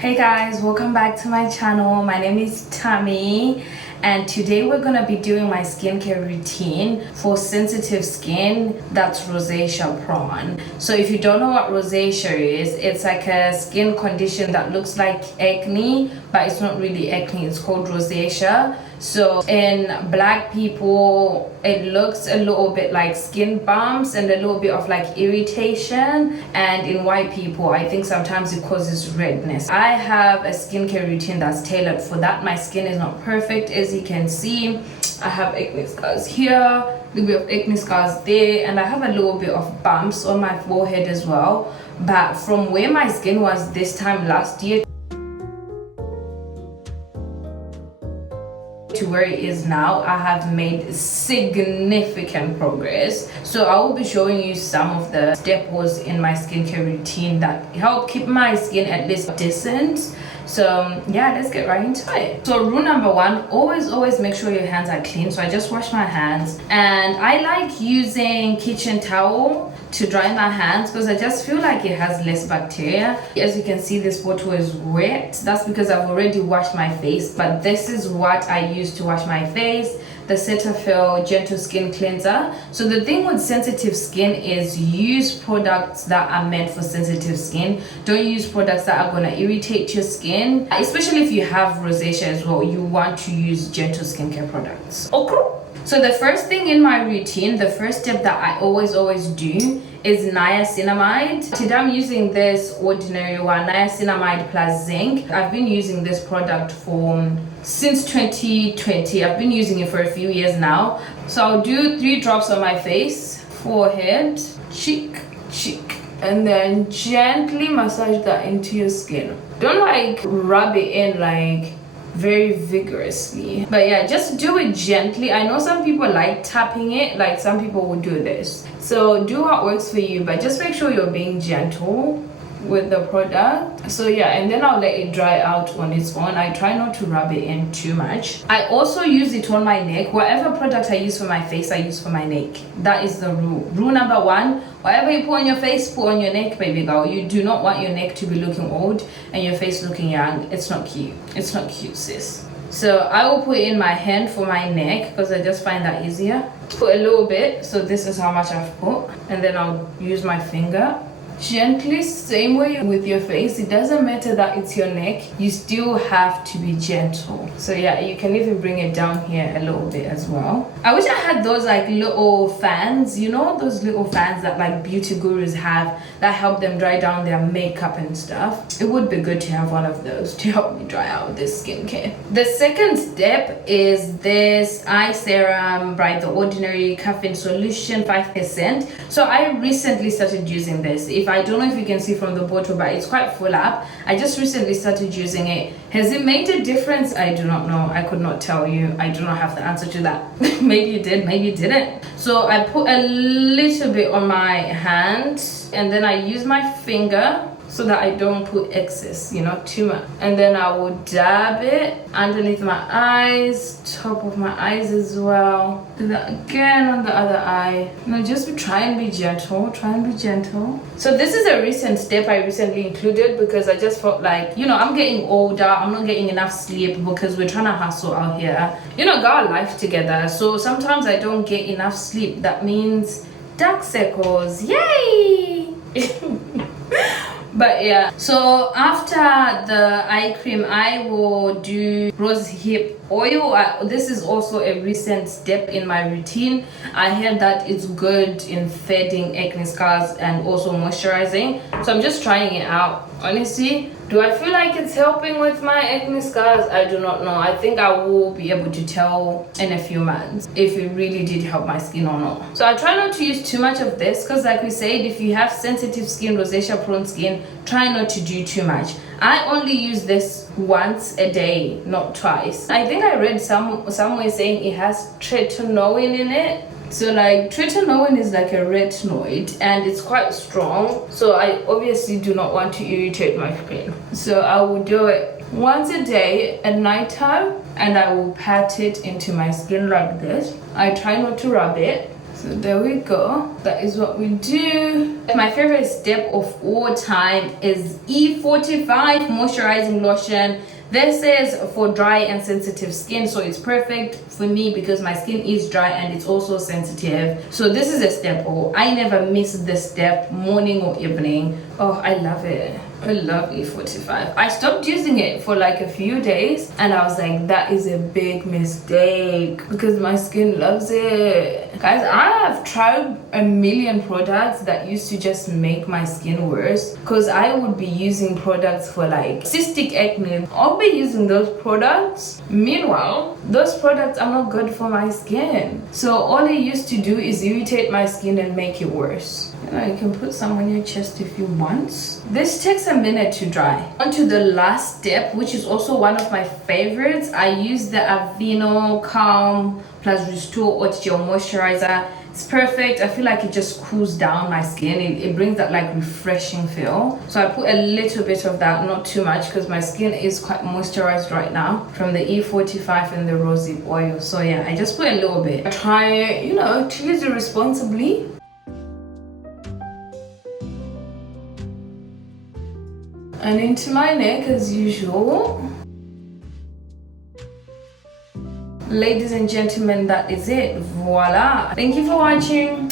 Hey guys, welcome back to my channel. My name is Tammy and today we're gonna be doing my skincare routine for sensitive skin that's rosacea prone. So if you don't know what rosacea is, it's like a skin condition that looks like acne, but it's not really acne, it's called rosacea. So in black people, it looks a little bit like skin bumps and a little bit of like irritation. And in white people, I think sometimes it causes redness. I have a skincare routine that's tailored for that. My skin is not perfect, as you can see. I have acne scars here, a little bit of acne scars there, and I have a little bit of bumps on my forehead as well. But from where my skin was this time last year to where it is now, I have made significant progress. So I will be showing you some of the staples in my skincare routine that help keep my skin at least decent. So yeah, let's get right into it. So rule number one, always make sure your hands are clean. So I just wash my hands, and I like using kitchen towel to dry my hands because I just feel like it has less bacteria. As you can see, this bottle is wet. That's because I've already washed my face, but this is what I use to wash my face, the Cetaphil Gentle Skin Cleanser. So the thing with sensitive skin is use products that are meant for sensitive skin. Don't use products that are gonna irritate your skin, especially if you have rosacea as well. You want to use gentle skincare products. Okay. So the first thing in my routine, the first step that I always do is niacinamide. Today I'm using this ordinary one, niacinamide plus zinc. I've been using this product since 2020. I've been using it for a few years now. So I'll do 3 drops on my face, forehead, cheek, and then gently massage that into your skin. Don't like rub it in like very vigorously, but yeah, just do it gently. I know some people like tapping it, like some people will do this. So do what works for you, but just make sure you're being gentle with the product. So yeah, and then I'll let it dry out on its own. I try not to rub it in too much. I also use it on my neck. Whatever product I use for my face, I use for my neck. That is the rule number one. Whatever you put on your face, put on your neck, baby girl. You do not want your neck to be looking old and your face looking young. It's not cute. It's not cute, sis. So I will put it in my hand for my neck because I just find that easier. Put a little bit. So this is how much I've put, and then I'll use my finger gently, same way with your face. It doesn't matter that it's your neck, you still have to be gentle. So yeah, you can even bring it down here a little bit as well. I wish I had those like little fans, you know, those little fans that like beauty gurus have that help them dry down their makeup and stuff. It would be good to have one of those to help me dry out this skincare. The second step is this eye serum by The Ordinary Caffeine Solution 5%. So I recently started using this. I don't know if you can see from the bottle, but it's quite full up. I just recently started using it. Has it made a difference? I do not know. I could not tell you. I do not have the answer to that. Maybe you did, maybe you didn't. So I put a little bit on my hand, and then I use my finger so that I don't put excess, you know, too much. And then I will dab it underneath my eyes, top of my eyes as well. Do that again on the other eye. Now just try and be gentle, So this is a recent step I recently included because I just felt like, you know, I'm getting older, I'm not getting enough sleep because we're trying to hustle out here. You know, got our life together. So sometimes I don't get enough sleep. That means dark circles, yay! But yeah, so after the eye cream, I will do rose hip oil. This is also a recent step in my routine. I heard that it's good in fading acne scars and also moisturizing. So I'm just trying it out. Honestly, do I feel like it's helping with my acne scars? I do not know. I think I will be able to tell in a few months if it really did help my skin or not. So I try not to use too much of this because like we said, if you have sensitive skin, rosacea prone skin, try not to do too much. I only use this once a day, not twice. I think I read somewhere saying it has tretinoin in it. So like tretinoin is like a retinoid and it's quite strong. So I obviously do not want to irritate my skin. So I will do it once a day at nighttime and I will pat it into my skin like this. I try not to rub it. So there we go. That is what we do. My favorite step of all time is E45 moisturizing lotion. This is for dry and sensitive skin, so it's perfect for me because my skin is dry and it's also sensitive. So this is a step. Oh, I never miss this step, morning or evening. Oh, I love it. I love E45. I stopped using it for like a few days and I was like, that is a big mistake because my skin loves it. Guys, I have tried a million products that used to just make my skin worse because I would be using products for like cystic acne. I'll be using those products. Meanwhile, those products are not good for my skin. So all they used to do is irritate my skin and make it worse. You know, you can put some on your chest if you want. This takes a minute to dry. On to the last step, which is also one of my favorites. I use the Aveeno Calm Plus Restore Haute Gel Moisturizer. It's perfect. I feel like it just cools down my skin. It brings that like refreshing feel. So I put a little bit of that, not too much, because my skin is quite moisturized right now from the E45 and the rosehip oil. So yeah, I just put a little bit. I try, you know, to use it responsibly. And into my neck as usual. Ladies and gentlemen, that is it. Voila. Thank you for watching.